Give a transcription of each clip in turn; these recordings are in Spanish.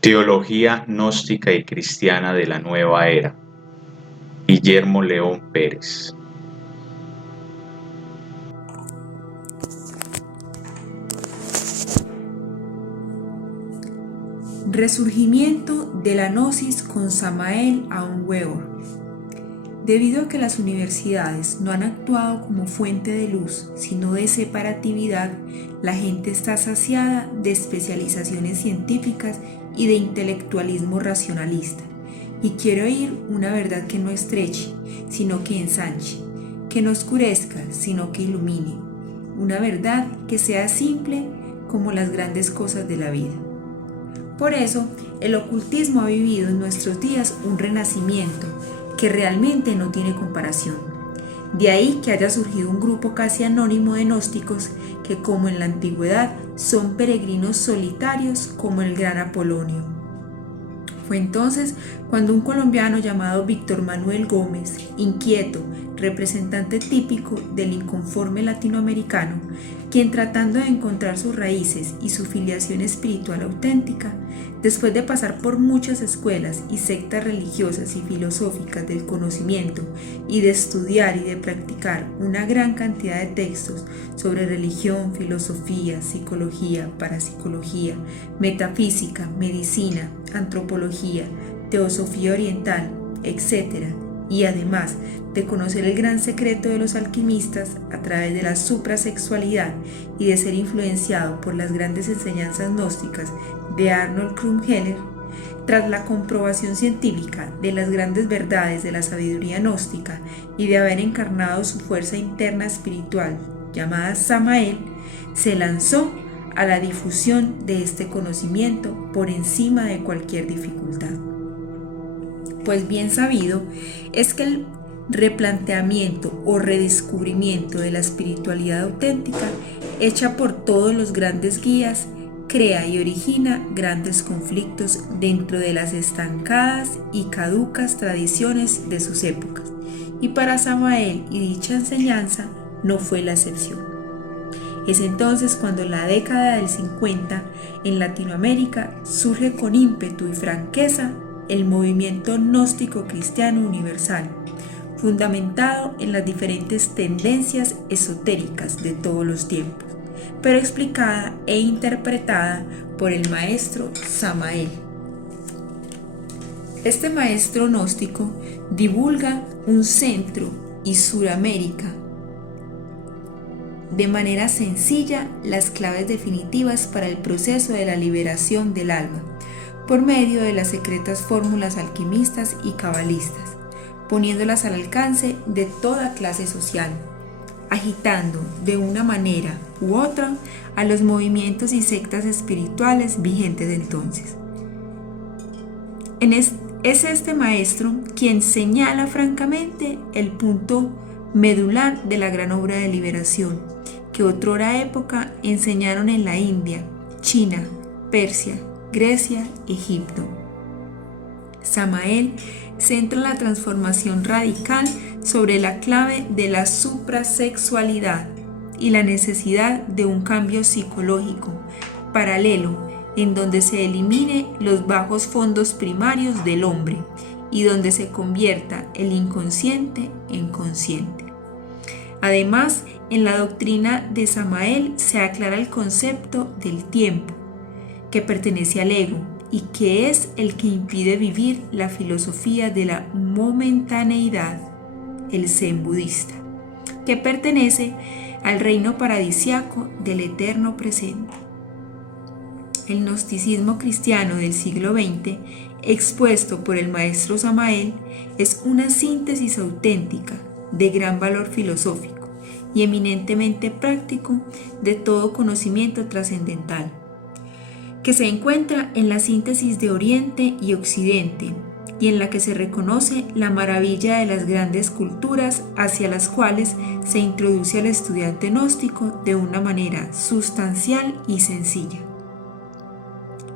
Teología gnóstica y cristiana de la nueva era. Guillermo León Pérez. Resurgimiento de la gnosis con Samael Aun-Weor. Debido a que las universidades no han actuado como fuente de luz, sino de separatividad, la gente está saciada de especializaciones científicas y de intelectualismo racionalista, y quiere oír una verdad que no estreche, sino que ensanche, que no oscurezca, sino que ilumine, una verdad que sea simple como las grandes cosas de la vida. Por eso, el ocultismo ha vivido en nuestros días un renacimiento que realmente no tiene comparación. De ahí que haya surgido un grupo casi anónimo de gnósticos que, como en la antigüedad, son peregrinos solitarios como el gran Apolonio. Fue entonces cuando un colombiano llamado Víctor Manuel Gómez, inquieto, representante típico del inconforme latinoamericano, quien tratando de encontrar sus raíces y su filiación espiritual auténtica, después de pasar por muchas escuelas y sectas religiosas y filosóficas del conocimiento y de estudiar y de practicar una gran cantidad de textos sobre religión, filosofía, psicología, parapsicología, metafísica, medicina, antropología, teosofía oriental, etc., y además de conocer el gran secreto de los alquimistas a través de la suprasexualidad y de ser influenciado por las grandes enseñanzas gnósticas de Arnold Krumheller, tras la comprobación científica de las grandes verdades de la sabiduría gnóstica y de haber encarnado su fuerza interna espiritual llamada Samael, se lanzó a la difusión de este conocimiento por encima de cualquier dificultad. Pues bien sabido es que el replanteamiento o redescubrimiento de la espiritualidad auténtica, hecha por todos los grandes guías, crea y origina grandes conflictos dentro de las estancadas y caducas tradiciones de sus épocas. Y para Samael y dicha enseñanza no fue la excepción. Es entonces cuando en la década del 50 en Latinoamérica surge con ímpetu y franqueza el movimiento gnóstico cristiano universal, fundamentado en las diferentes tendencias esotéricas de todos los tiempos, pero explicada e interpretada por el maestro Samael. Este maestro gnóstico divulga un Centro y Suramérica de manera sencilla las claves definitivas para el proceso de la liberación del alma, por medio de las secretas fórmulas alquimistas y cabalistas, poniéndolas al alcance de toda clase social, agitando de una manera u otra a los movimientos y sectas espirituales vigentes de entonces. Es este maestro quien señala francamente el punto medular de la gran obra de liberación que otrora época enseñaron en la India, China, Persia, Grecia, Egipto. Samael centra la transformación radical sobre la clave de la suprasexualidad y la necesidad de un cambio psicológico paralelo en donde se elimine los bajos fondos primarios del hombre y donde se convierta el inconsciente en consciente. Además, en la doctrina de Samael se aclara el concepto del tiempo, que pertenece al ego y que es el que impide vivir la filosofía de la momentaneidad, el zen budista, que pertenece al reino paradisiaco del eterno presente. El gnosticismo cristiano del siglo XX, expuesto por el maestro Samael, es una síntesis auténtica de gran valor filosófico y eminentemente práctico de todo conocimiento trascendental, que se encuentra en la síntesis de Oriente y Occidente y en la que se reconoce la maravilla de las grandes culturas hacia las cuales se introduce al estudiante gnóstico de una manera sustancial y sencilla.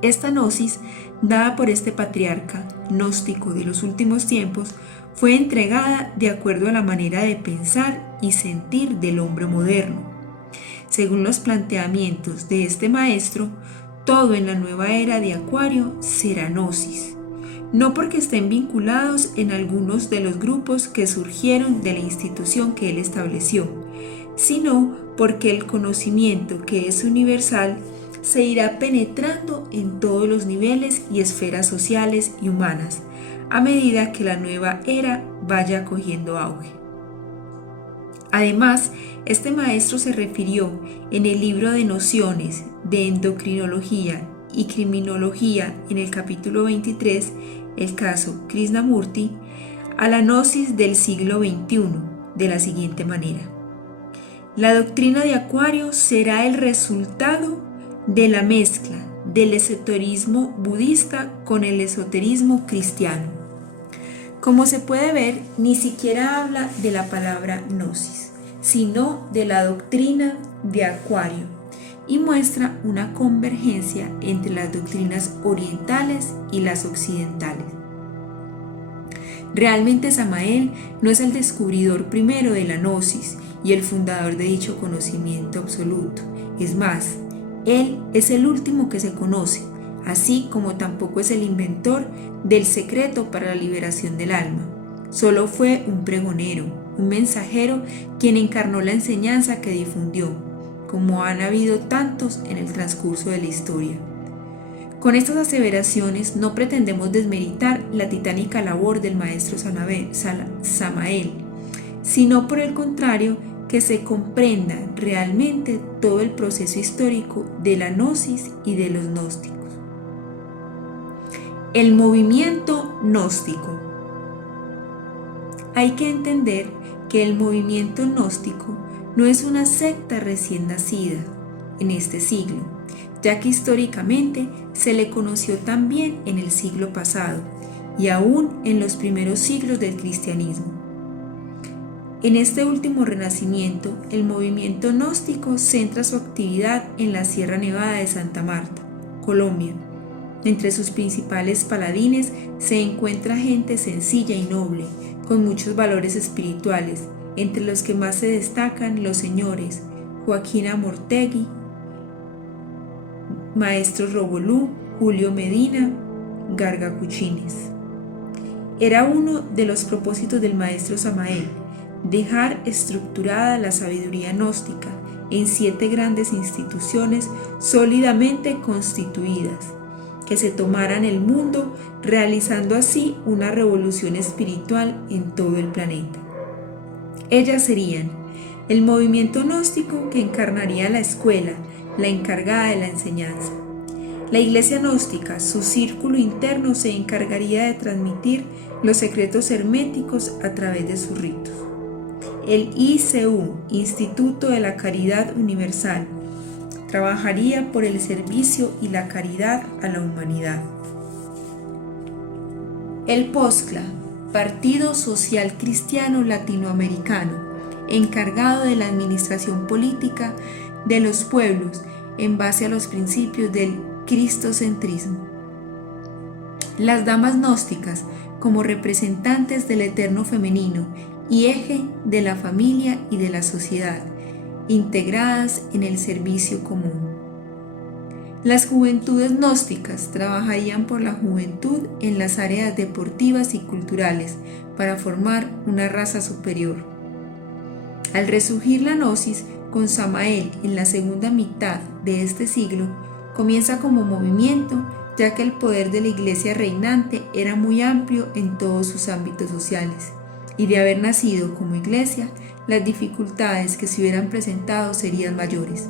Esta gnosis, dada por este patriarca gnóstico de los últimos tiempos, fue entregada de acuerdo a la manera de pensar y sentir del hombre moderno. Según los planteamientos de este maestro, todo en la nueva era de Acuario será gnosis, no porque estén vinculados en algunos de los grupos que surgieron de la institución que él estableció, sino porque el conocimiento que es universal se irá penetrando en todos los niveles y esferas sociales y humanas a medida que la nueva era vaya cogiendo auge. Además, este maestro se refirió en el libro de Nociones de Endocrinología y Criminología en el capítulo 23, el caso Krishnamurti, a la gnosis del siglo XXI de la siguiente manera: la doctrina de Acuario será el resultado de la mezcla del esoterismo budista con el esoterismo cristiano. Como se puede ver, ni siquiera habla de la palabra gnosis, sino de la doctrina de Acuario, y muestra una convergencia entre las doctrinas orientales y las occidentales. Realmente Samael no es el descubridor primero de la gnosis y el fundador de dicho conocimiento absoluto. Es más, él es el último que se conoce, así como tampoco es el inventor del secreto para la liberación del alma. Solo fue un pregonero, un mensajero quien encarnó la enseñanza que difundió, como han habido tantos en el transcurso de la historia. Con estas aseveraciones no pretendemos desmeritar la titánica labor del maestro Samael, sino por el contrario, que se comprenda realmente todo el proceso histórico de la gnosis y de los gnósticos. El movimiento gnóstico. Hay que entender que el movimiento gnóstico no es una secta recién nacida en este siglo, ya que históricamente se le conoció también en el siglo pasado y aún en los primeros siglos del cristianismo. En este último renacimiento, el movimiento gnóstico centra su actividad en la Sierra Nevada de Santa Marta, Colombia. Entre sus principales paladines se encuentra gente sencilla y noble, con muchos valores espirituales, entre los que más se destacan los señores Joaquín Amortegui, Maestro Robolú, Julio Medina, Gargacuchines. Era uno de los propósitos del maestro Samael, dejar estructurada la sabiduría gnóstica en 7 grandes instituciones sólidamente constituidas, que se tomaran el mundo, realizando así una revolución espiritual en todo el planeta. Ellas serían el movimiento gnóstico, que encarnaría la escuela, la encargada de la enseñanza. La iglesia gnóstica, su círculo interno, se encargaría de transmitir los secretos herméticos a través de sus ritos. El ICU, Instituto de la Caridad Universal, trabajaría por el servicio y la caridad a la humanidad. El POSCLA, Partido Social Cristiano Latinoamericano, encargado de la administración política de los pueblos en base a los principios del cristocentrismo. Las damas gnósticas, como representantes del eterno femenino y eje de la familia y de la sociedad, integradas en el servicio común. Las juventudes gnósticas trabajarían por la juventud en las áreas deportivas y culturales para formar una raza superior. Al resurgir la gnosis con Samael en la segunda mitad de este siglo, comienza como movimiento, ya que el poder de la iglesia reinante era muy amplio en todos sus ámbitos sociales, y de haber nacido como iglesia, las dificultades que se hubieran presentado serían mayores.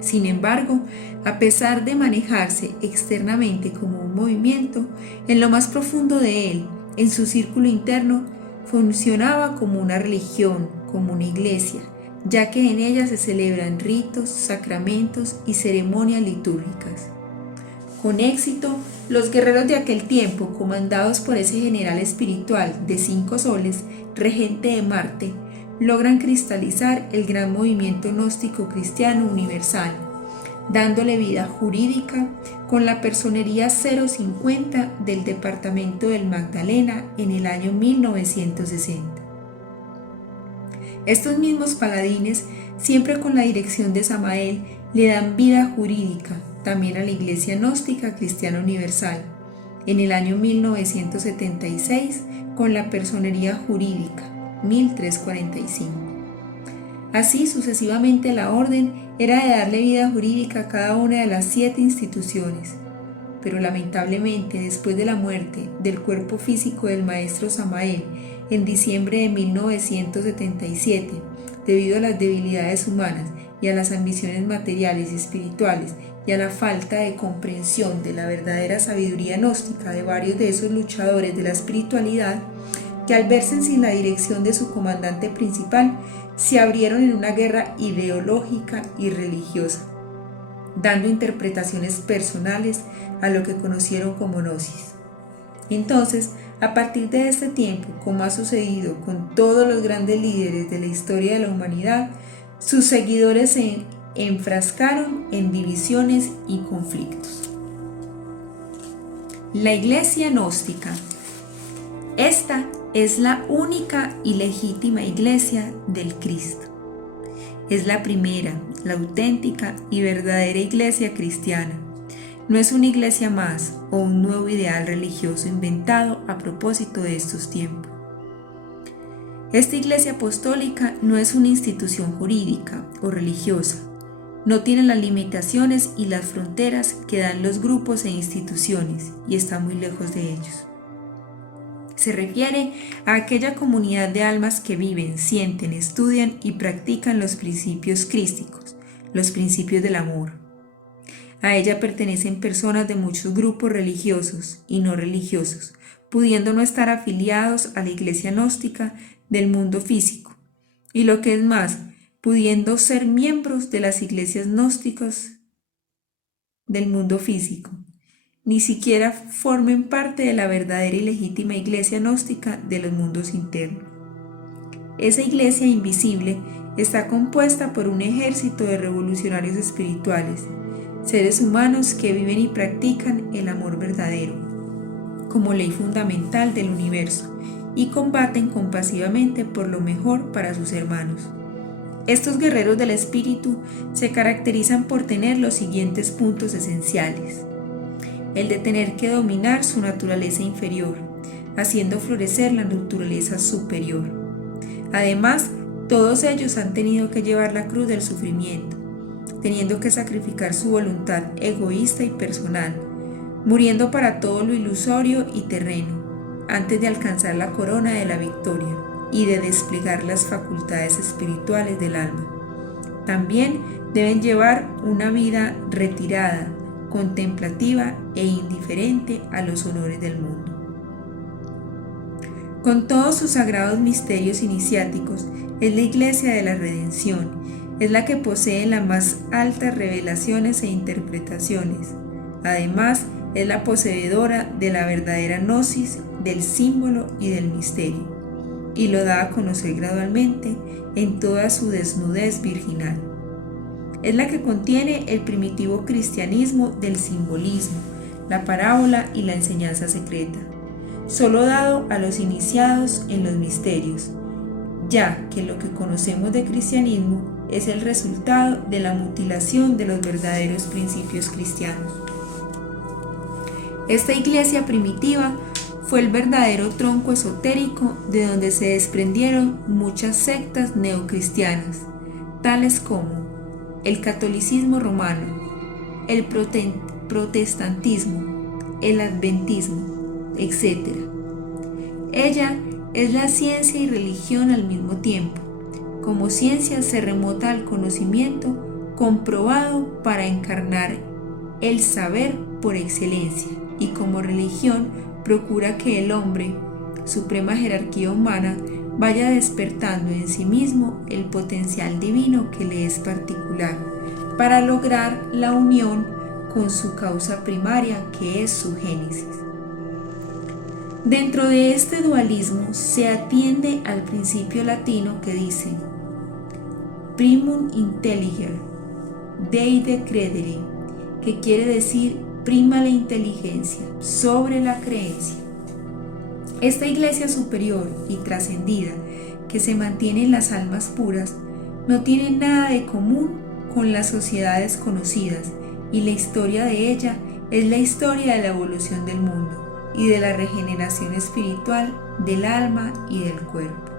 Sin embargo, a pesar de manejarse externamente como un movimiento, en lo más profundo de él, en su círculo interno, funcionaba como una religión, como una iglesia, ya que en ella se celebran ritos, sacramentos y ceremonias litúrgicas. Con éxito, los guerreros de aquel tiempo, comandados por ese general espiritual de 5 soles, regente de Marte, logran cristalizar el gran movimiento gnóstico cristiano universal, dándole vida jurídica con la personería 050 del departamento del Magdalena en el año 1960. Estos mismos paladines, siempre con la dirección de Samael, le dan vida jurídica, también a la Iglesia Gnóstica Cristiana Universal, en el año 1976 con la Personería Jurídica, 1345. Así sucesivamente la orden era de darle vida jurídica a cada una de las 7 instituciones, pero lamentablemente después de la muerte del cuerpo físico del maestro Samael en diciembre de 1977, debido a las debilidades humanas y a las ambiciones materiales y espirituales y a la falta de comprensión de la verdadera sabiduría gnóstica de varios de esos luchadores de la espiritualidad, que al verse sin la dirección de su comandante principal, se abrieron en una guerra ideológica y religiosa, dando interpretaciones personales a lo que conocieron como gnosis. Entonces, a partir de este tiempo, como ha sucedido con todos los grandes líderes de la historia de la humanidad, sus seguidores se enfrascaron en divisiones y conflictos. La Iglesia Gnóstica. Esta es la única y legítima Iglesia del Cristo. Es la primera, la auténtica y verdadera Iglesia cristiana. No es una iglesia más o un nuevo ideal religioso inventado a propósito de estos tiempos. Esta Iglesia apostólica no es una institución jurídica o religiosa. No tiene las limitaciones y las fronteras que dan los grupos e instituciones y está muy lejos de ellos. Se refiere a aquella comunidad de almas que viven, sienten, estudian y practican los principios crísticos, los principios del amor. A ella pertenecen personas de muchos grupos religiosos y no religiosos, pudiendo no estar afiliados a la Iglesia Gnóstica del mundo físico, y lo que es más, pudiendo ser miembros de las iglesias gnósticas del mundo físico, ni siquiera formen parte de la verdadera y legítima Iglesia Gnóstica de los mundos internos. Esa iglesia invisible está compuesta por un ejército de revolucionarios espirituales, seres humanos que viven y practican el amor verdadero como ley fundamental del universo y combaten compasivamente por lo mejor para sus hermanos. Estos guerreros del espíritu se caracterizan por tener los siguientes puntos esenciales: el de tener que dominar su naturaleza inferior, haciendo florecer la naturaleza superior. Además, todos ellos han tenido que llevar la cruz del sufrimiento, teniendo que sacrificar su voluntad egoísta y personal, muriendo para todo lo ilusorio y terreno, antes de alcanzar la corona de la victoria y de desplegar las facultades espirituales del alma. También deben llevar una vida retirada, contemplativa e indiferente a los honores del mundo. Con todos sus sagrados misterios iniciáticos, es la Iglesia de la Redención, es la que posee las más altas revelaciones e interpretaciones. Además, es la poseedora de la verdadera gnosis, del símbolo y del misterio, y lo da a conocer gradualmente en toda su desnudez virginal. Es la que contiene el primitivo cristianismo del simbolismo, la parábola y la enseñanza secreta, solo dado a los iniciados en los misterios, ya que lo que conocemos de cristianismo es el resultado de la mutilación de los verdaderos principios cristianos. Esta iglesia primitiva fue el verdadero tronco esotérico de donde se desprendieron muchas sectas neocristianas, tales como el catolicismo romano, el protestantismo, el adventismo, etc. Ella es la ciencia y religión al mismo tiempo. Como ciencia se remota al conocimiento comprobado para encarnar el saber por excelencia, y como religión procura que el hombre, suprema jerarquía humana, vaya despertando en sí mismo el potencial divino que le es particular, para lograr la unión con su causa primaria, que es su génesis. Dentro de este dualismo se atiende al principio latino que dice: primum intelliger, deide credere, que quiere decir prima la inteligencia sobre la creencia. Esta iglesia superior y trascendida que se mantiene en las almas puras no tiene nada de común con las sociedades conocidas y la historia de ella es la historia de la evolución del mundo y de la regeneración espiritual del alma y del cuerpo.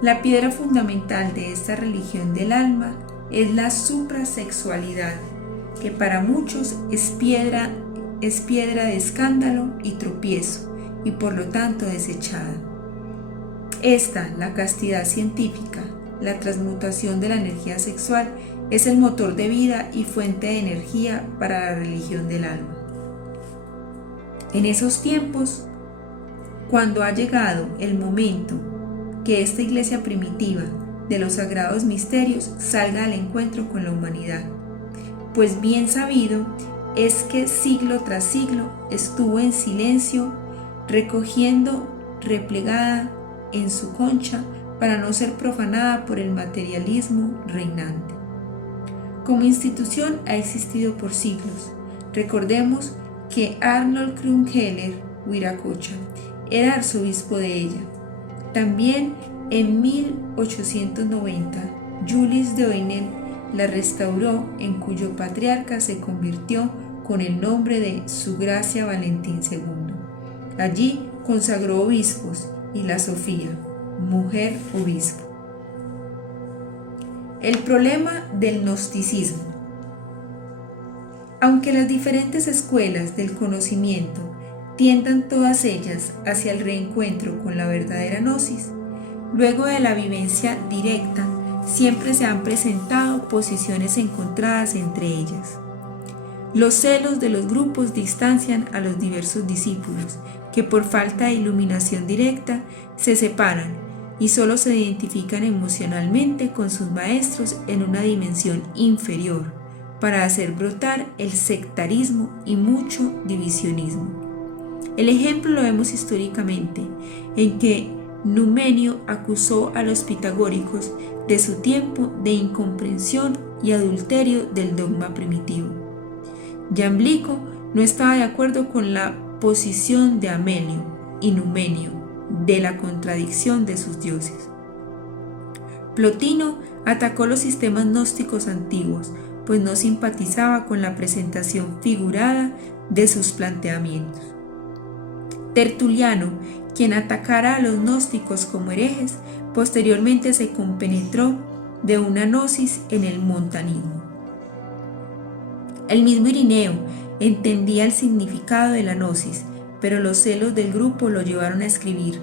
La piedra fundamental de esta religión del alma es la suprasexualidad, que para muchos es piedra de escándalo y tropiezo, y por lo tanto desechada. Esta, la castidad científica, la transmutación de la energía sexual, es el motor de vida y fuente de energía para la religión del alma. En esos tiempos, cuando ha llegado el momento que esta iglesia primitiva de los sagrados misterios salga al encuentro con la humanidad, pues bien sabido es que siglo tras siglo estuvo en silencio, recogiendo replegada en su concha para no ser profanada por el materialismo reinante. Como institución ha existido por siglos. Recordemos que Arnold Krumkeller Wiracocha era arzobispo de ella. También en 1890 Julius de Oinel la restauró, en cuyo patriarca se convirtió con el nombre de Su Gracia Valentín II. Allí consagró obispos y la Sofía, mujer obispo. El problema del gnosticismo. Aunque las diferentes escuelas del conocimiento tiendan todas ellas hacia el reencuentro con la verdadera gnosis, luego de la vivencia directa siempre se han presentado posiciones encontradas entre ellas. Los celos de los grupos distancian a los diversos discípulos, que por falta de iluminación directa se separan y solo se identifican emocionalmente con sus maestros en una dimensión inferior, para hacer brotar el sectarismo y mucho divisionismo. El ejemplo lo vemos históricamente, en que Numenio acusó a los pitagóricos de su tiempo de incomprensión y adulterio del dogma primitivo. Jamblico no estaba de acuerdo con la posición de Amelio y Numenio de la contradicción de sus dioses. Plotino atacó los sistemas gnósticos antiguos, pues no simpatizaba con la presentación figurada de sus planteamientos. Tertuliano, quien atacara a los gnósticos como herejes, posteriormente se compenetró de una gnosis en el montanismo. El mismo Irineo entendía el significado de la gnosis, pero los celos del grupo lo llevaron a escribir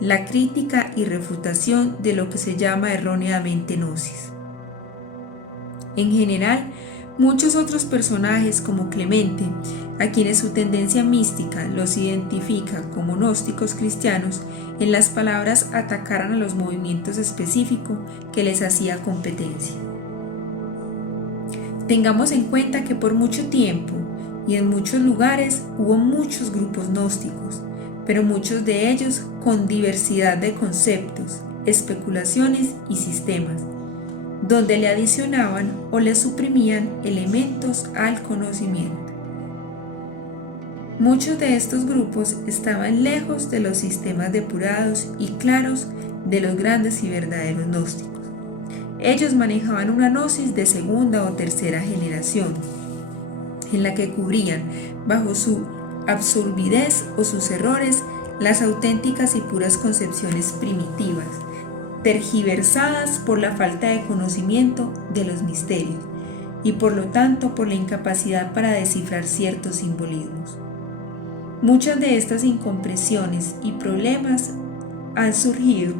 la crítica y refutación de lo que se llama erróneamente gnosis. En general, muchos otros personajes como Clemente, a quienes su tendencia mística los identifica como gnósticos cristianos, en las palabras atacaron a los movimientos específicos que les hacía competencia. Tengamos en cuenta que por mucho tiempo y en muchos lugares hubo muchos grupos gnósticos, pero muchos de ellos con diversidad de conceptos, especulaciones y sistemas, donde le adicionaban o le suprimían elementos al conocimiento. Muchos de estos grupos estaban lejos de los sistemas depurados y claros de los grandes y verdaderos gnósticos. Ellos manejaban una gnosis de segunda o tercera generación, en la que cubrían, bajo su absurdidez o sus errores, las auténticas y puras concepciones primitivas, tergiversadas por la falta de conocimiento de los misterios y por lo tanto por la incapacidad para descifrar ciertos simbolismos. Muchas de estas incomprensiones y problemas han surgido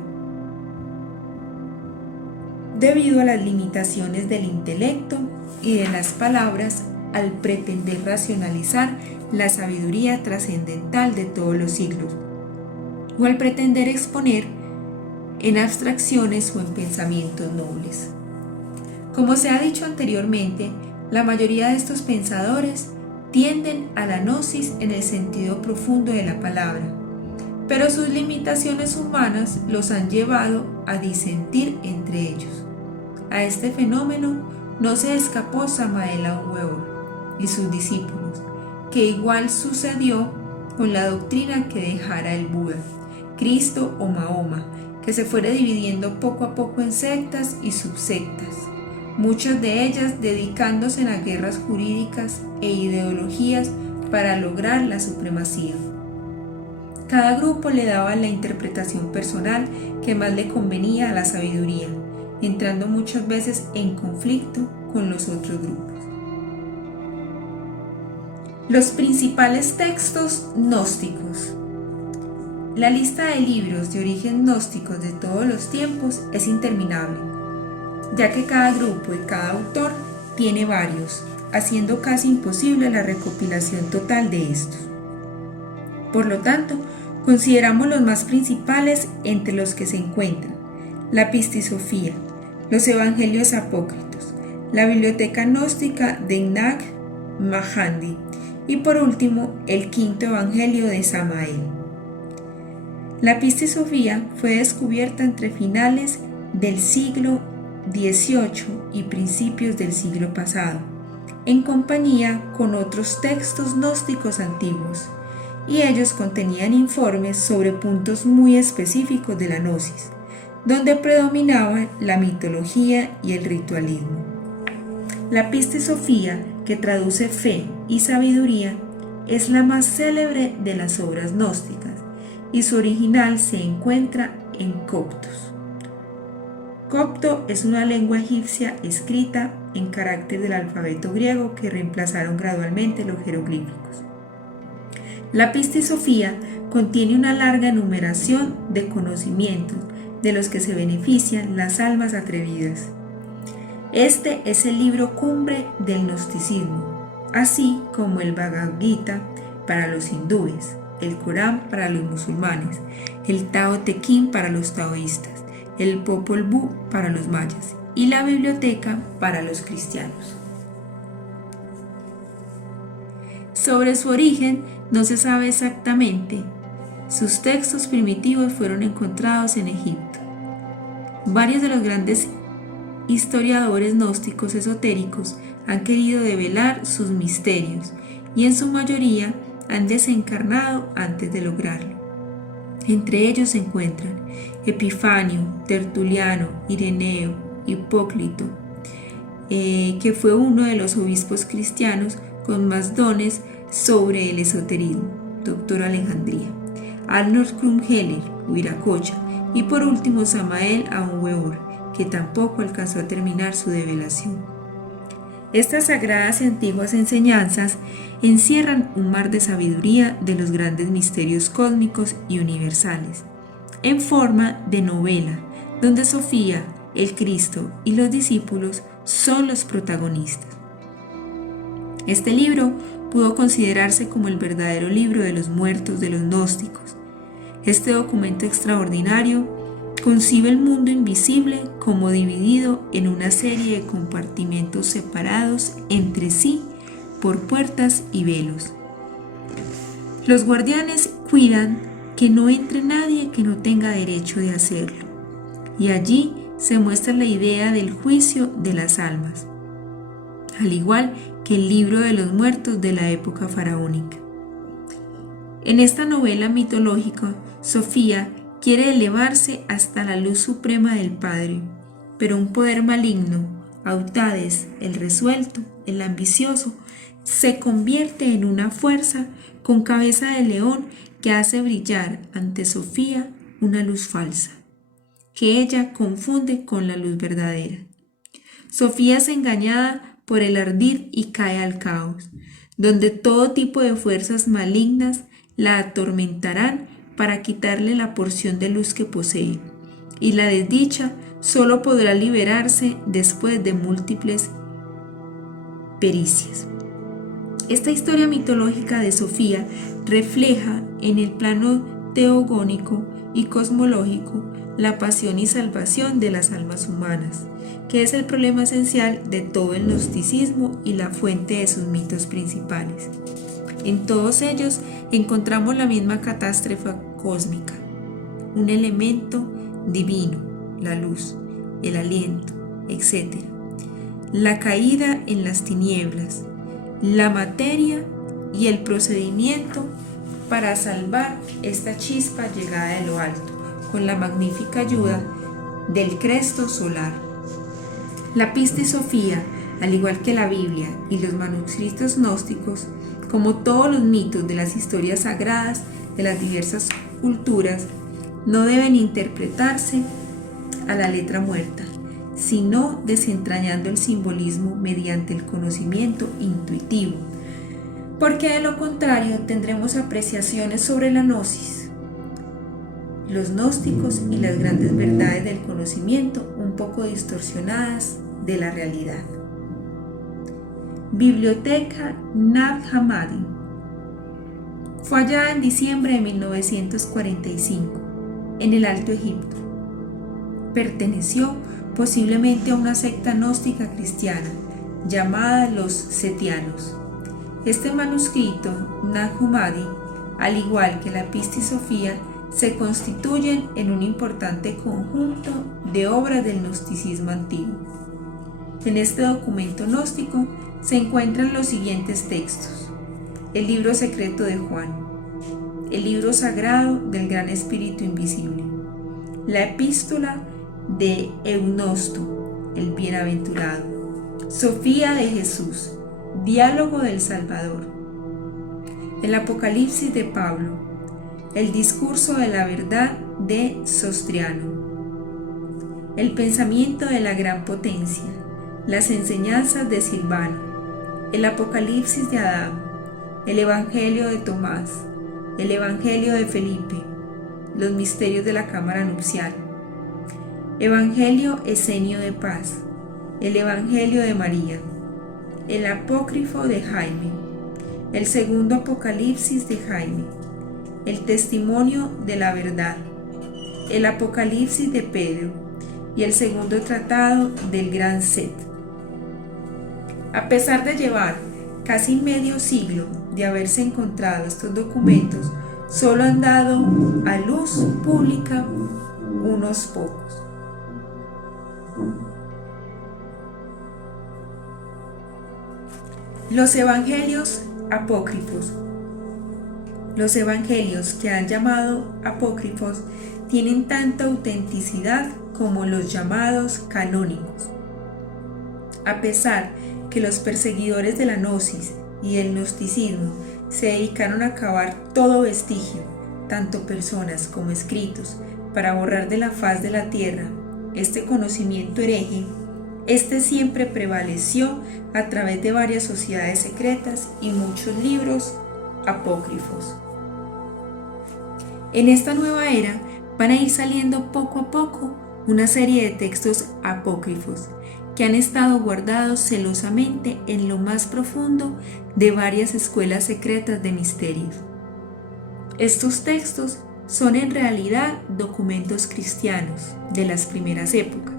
debido a las limitaciones del intelecto y de las palabras al pretender racionalizar la sabiduría trascendental de todos los siglos, o al pretender exponer en abstracciones o en pensamientos nobles. Como se ha dicho anteriormente, la mayoría de estos pensadores tienden a la gnosis en el sentido profundo de la palabra, pero sus limitaciones humanas los han llevado a disentir entre ellos. A este fenómeno no se escapó Samael Aun Weor y sus discípulos, que igual sucedió con la doctrina que dejara el Buda, Cristo o Mahoma, que se fuera dividiendo poco a poco en sectas y subsectas, muchas de ellas dedicándose a guerras jurídicas e ideologías para lograr la supremacía. Cada grupo le daba la interpretación personal que más le convenía a la sabiduría, entrando muchas veces en conflicto con los otros grupos. Los principales textos gnósticos. La lista de libros de origen gnósticos de todos los tiempos es interminable, ya que cada grupo y cada autor tiene varios, haciendo casi imposible la recopilación total de estos. Por lo tanto, consideramos los más principales entre los que se encuentran la Pistisofía, los Evangelios Apócritos, la Biblioteca Gnóstica de Nag Hammadi y por último el Quinto Evangelio de Samael. La Pistisofía fue descubierta entre finales del siglo XVIII y principios del siglo pasado, en compañía con otros textos gnósticos antiguos, y ellos contenían informes sobre puntos muy específicos de la gnosis, donde predominaban la mitología y el ritualismo. La Pistisofía, que traduce fe y sabiduría, es la más célebre de las obras gnósticas, y su original se encuentra en coptos. Copto es una lengua egipcia escrita en carácter del alfabeto griego que reemplazaron gradualmente los jeroglíficos. La Pistisofía contiene una larga enumeración de conocimientos de los que se benefician las almas atrevidas. Este es el libro cumbre del gnosticismo, así como el Bhagavad Gita para los hindúes, el Corán para los musulmanes, el Tao Te Ching para los taoístas, el Popol Vuh para los mayas y la biblioteca para los cristianos. Sobre su origen no se sabe exactamente. Sus textos primitivos fueron encontrados en Egipto. Varios de los grandes historiadores gnósticos esotéricos han querido develar sus misterios y en su mayoría han desencarnado antes de lograrlo. Entre ellos se encuentran Epifanio, Tertuliano, Ireneo, Hipólito, que fue uno de los obispos cristianos con más dones sobre el esoterismo, Doctor Alejandría, Arnold Krumheller, Viracocha, y por último Samael Aun Weor, que tampoco alcanzó a terminar su develación. Estas sagradas y antiguas enseñanzas encierran un mar de sabiduría de los grandes misterios cósmicos y universales, en forma de novela, donde Sofía, el Cristo y los discípulos son los protagonistas. Este libro pudo considerarse como el verdadero libro de los muertos de los gnósticos. Este documento extraordinario concibe el mundo invisible como dividido en una serie de compartimentos separados entre sí por puertas y velos. Los guardianes cuidan que no entre nadie que no tenga derecho de hacerlo, y allí se muestra la idea del juicio de las almas, al igual que el libro de los muertos de la época faraónica. En esta novela mitológica, Sofía quiere elevarse hasta la luz suprema del Padre, pero un poder maligno, Autades, el resuelto, el ambicioso, se convierte en una fuerza con cabeza de león que hace brillar ante Sofía una luz falsa, que ella confunde con la luz verdadera. Sofía es engañada por el ardid y cae al caos, donde todo tipo de fuerzas malignas la atormentarán para quitarle la porción de luz que posee, y la desdicha solo podrá liberarse después de múltiples pericias. Esta historia mitológica de Sofía refleja en el plano teogónico y cosmológico la pasión y salvación de las almas humanas, que es el problema esencial de todo el gnosticismo y la fuente de sus mitos principales. En todos ellos encontramos la misma catástrofe cósmica, un elemento divino, la luz, el aliento, etc. La caída en las tinieblas, la materia y el procedimiento para salvar esta chispa llegada de lo alto, con la magnífica ayuda del cresto solar. La Pista y Sofía, al igual que la Biblia y los manuscritos gnósticos, como todos los mitos de las historias sagradas de las diversas culturas, no deben interpretarse a la letra muerta, sino desentrañando el simbolismo mediante el conocimiento intuitivo, porque de lo contrario tendremos apreciaciones sobre la gnosis, los gnósticos y las grandes verdades del conocimiento un poco distorsionadas de la realidad. Biblioteca Nag Hammadi. Fue hallada en diciembre de 1945 en el Alto Egipto. Perteneció posiblemente a una secta gnóstica cristiana llamada los Setianos. Este manuscrito, Nag Hammadi, al igual que la Pista y Sofía, se constituyen en un importante conjunto de obras del gnosticismo antiguo. En este documento gnóstico se encuentran los siguientes textos: el libro secreto de Juan, el libro sagrado del Gran Espíritu Invisible, la epístola de Eunosto, el Bienaventurado, Sofía de Jesús, diálogo del Salvador, el Apocalipsis de Pablo, el discurso de la verdad de Sostriano, el pensamiento de la gran potencia, las enseñanzas de Silvano, el Apocalipsis de Adán, el Evangelio de Tomás, el Evangelio de Felipe, los misterios de la cámara nupcial, Evangelio Esenio de Paz, el Evangelio de María, el Apócrifo de Jaime, el segundo Apocalipsis de Jaime, el testimonio de la verdad, el Apocalipsis de Pedro y el segundo tratado del Gran Set. A pesar de llevar casi medio siglo de haberse encontrado estos documentos, solo han dado a luz pública unos pocos. Los evangelios apócrifos. Los evangelios que han llamado apócrifos tienen tanta autenticidad como los llamados canónicos. A pesar que los perseguidores de la gnosis y del gnosticismo se dedicaron a acabar todo vestigio, tanto personas como escritos, para borrar de la faz de la tierra este conocimiento hereje, este siempre prevaleció a través de varias sociedades secretas y muchos libros apócrifos. En esta nueva era van a ir saliendo poco a poco una serie de textos apócrifos que han estado guardados celosamente en lo más profundo de varias escuelas secretas de misterios. Estos textos son en realidad documentos cristianos de las primeras épocas,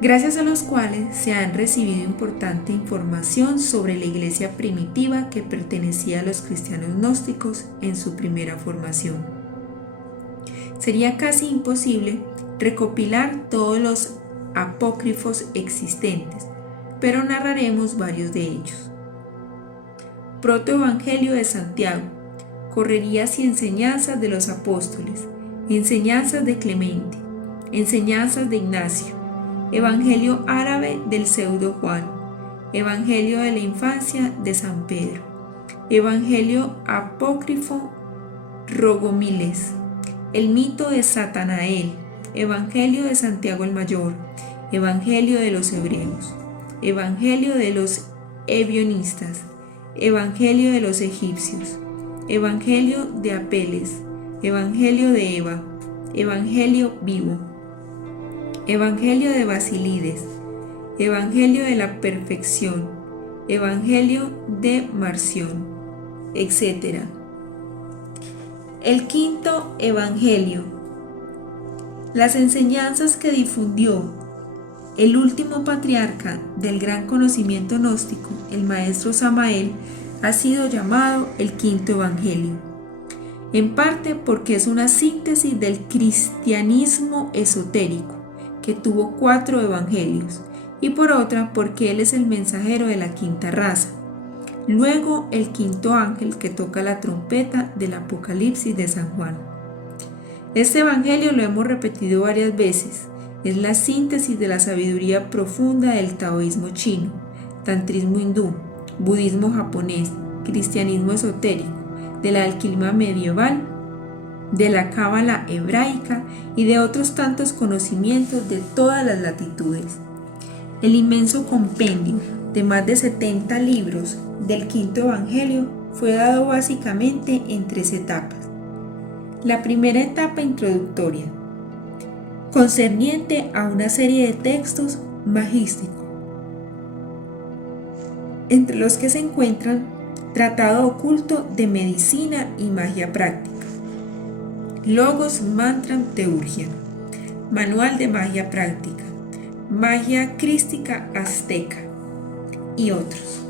gracias a los cuales se han recibido importante información sobre la iglesia primitiva que pertenecía a los cristianos gnósticos en su primera formación. Sería casi imposible recopilar todos los apócrifos existentes, pero narraremos varios de ellos. Protoevangelio de Santiago, correrías y enseñanzas de los apóstoles, enseñanzas de Clemente, enseñanzas de Ignacio, Evangelio árabe del pseudo Juan, Evangelio de la infancia de San Pedro, Evangelio apócrifo Rogomiles, el mito de Satanael, Evangelio de Santiago el Mayor, Evangelio de los Hebreos, Evangelio de los Ebionistas, Evangelio de los Egipcios, Evangelio de Apeles, Evangelio de Eva, Evangelio vivo, Evangelio de Basilides, Evangelio de la Perfección, Evangelio de Marción, etc. El quinto Evangelio. Las enseñanzas que difundió el último patriarca del gran conocimiento gnóstico, el maestro Samael, ha sido llamado el quinto Evangelio, en parte porque es una síntesis del cristianismo esotérico, que tuvo 4 evangelios, y por otra porque él es el mensajero de la quinta raza. Luego el quinto ángel que toca la trompeta del Apocalipsis de San Juan. Este evangelio lo hemos repetido varias veces Es la síntesis de la sabiduría profunda del taoísmo chino, tantrismo hindú, budismo japonés, cristianismo esotérico, de la alquimia medieval, de la cábala hebraica y de otros tantos conocimientos de todas las latitudes. El inmenso compendio de más de 70 libros del Quinto Evangelio fue dado básicamente en 3 etapas. La primera etapa introductoria, concerniente a una serie de textos magísticos, entre los que se encuentran Tratado Oculto de Medicina y Magia Práctica, Logos Mantra Teurgia, Manual de Magia Práctica, Magia Crística Azteca y otros.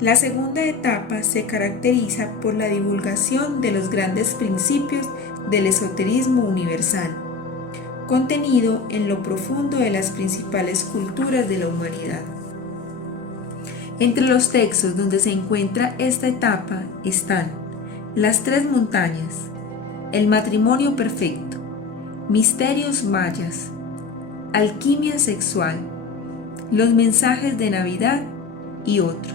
La segunda etapa se caracteriza por la divulgación de los grandes principios del esoterismo universal, contenido en lo profundo de las principales culturas de la humanidad. Entre los textos donde se encuentra esta etapa están Las 3 montañas, El matrimonio perfecto, Misterios mayas, Alquimia sexual, Los mensajes de Navidad y otros.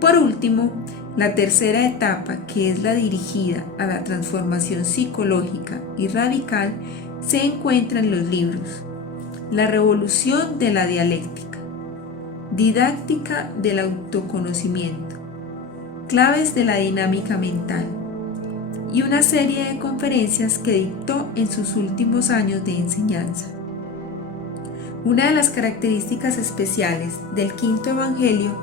Por último, la tercera etapa, que es la dirigida a la transformación psicológica y radical, se encuentra en los libros La revolución de la dialéctica, Didáctica del autoconocimiento, Claves de la dinámica mental y una serie de conferencias que dictó en sus últimos años de enseñanza. Una de las características especiales del Quinto Evangelio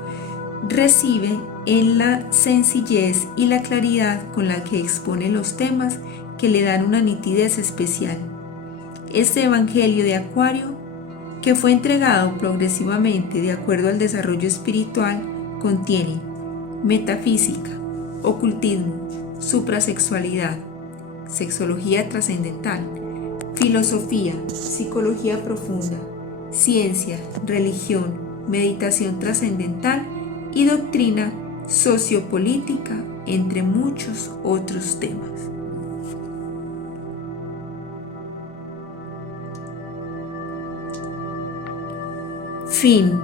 reside en la sencillez y la claridad con la que expone los temas que le dan una nitidez especial. Este Evangelio de Acuario, que fue entregado progresivamente de acuerdo al desarrollo espiritual, contiene metafísica, ocultismo, suprasexualidad, sexología trascendental, filosofía, psicología profunda, ciencia, religión, meditación trascendental y doctrina sociopolítica, entre muchos otros temas. Fin.